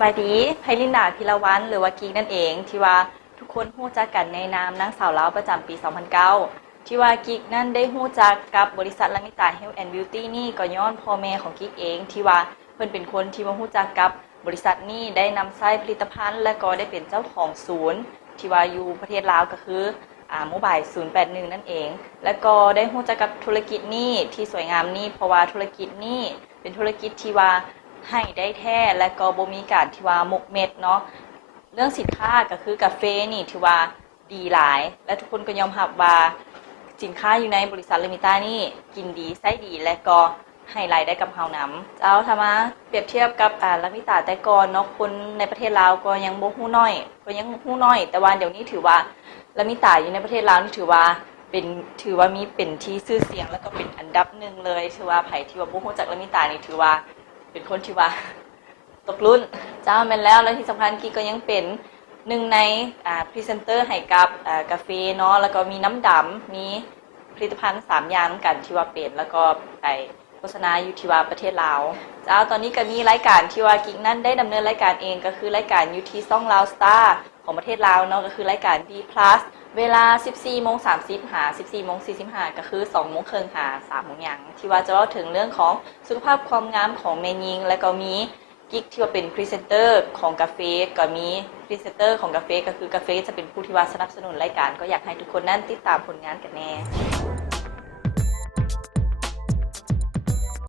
บายดีไพลินดาพิรวันหรือว่ากิ๊กนั่นเองที่ว่าทุกคนฮู้จักกันในนามนางสาวลาวประจำปี 2009 ที่ว่ากิ๊กนั่นได้ฮู้จักกับบริษัทลามิตา Health and Beauty นี่ก็ย้อนพ่อแม่ของกิ๊กเองที่ว่าเพิ่นเป็นคนที่มาฮู้จักกับบริษัทนี้ได้นำใช้ผลิตภัณฑ์และก็ได้เป็นเจ้าของศูนย์ที่ว่าอยู่ประเทศลาวก็คือโมบาย081นั่นเองแล้วก็ได้ฮู้จักกับธุรกิจนี้ที่สวยงามนี้เพราะว่าธุรกิจนี้เป็นธุรกิจที่ว่าให้ได้แท้และก็บ่มีการที่ว่าหมกเม็ดเนาะเรื่องสินค้าก็คือกาแฟนี่ถือว่าดีหลายและทุกคนก็ยอมรับว่าสินค้าอยู่ในบริษัทลามิต้านี่กินดีใช้ดีและก็ให้รายได้กับเฮานำเจ้าถ้ามาเปรียบเทียบกับลามิต้าแต่ก่อนเนาะคนในประเทศลาวก็ยังบ่ฮู้น้อยแต่ว่าเดี๋ยวนี้ถือว่าลามิต้าอยู่ในประเทศลาวนี่ถือว่ามีเป็นที่ชื่อเสียงแล้วก็เป็นอันดับหนึ่งเลยถือว่าไผที่ว่าบ่ฮู้จักลามิต้านี่ถือว่าเป็นคนที่ว่าตกรุ่นเจ้าแม่นแล้วและที่สำคัญกิ๊กก็ยังเป็นหนึ่งในพรีเซนเตอร์ให้กับกาแฟเนาะแล้วก็มีน้ำดำมีผลิตภัณฑ์3อย่างกันที่ว่าเป็นแล้วก็ไปโฆษณาอยู่ที่ว่าประเทศลาวเจ้าตอนนี้ก็มีรายการที่ว่ากิ๊กนั้นได้ดำเนินรายการเองก็คือรายการอยู่ที่ช่อง Loud Star ของประเทศลาวเนาะก็คือรายการ B+ เวลา 14:30 หา 14:45 ก็คือ 2:30 หา 3:00 หยังที่ว่าจะเล่าถึงเรื่องของสุขภาพความงามของแม่หญิงและก็มีกิ๊กที่ว่าเป็นพรีเซนเตอร์ของกาแฟก็มีพรีเซนเตอร์ของกาแฟก็คือกาแฟจะเป็นผู้ที่ว่าสนับสนุนรายการก็อยากให้ทุกคนนั้นติดตามผลงานกันแน่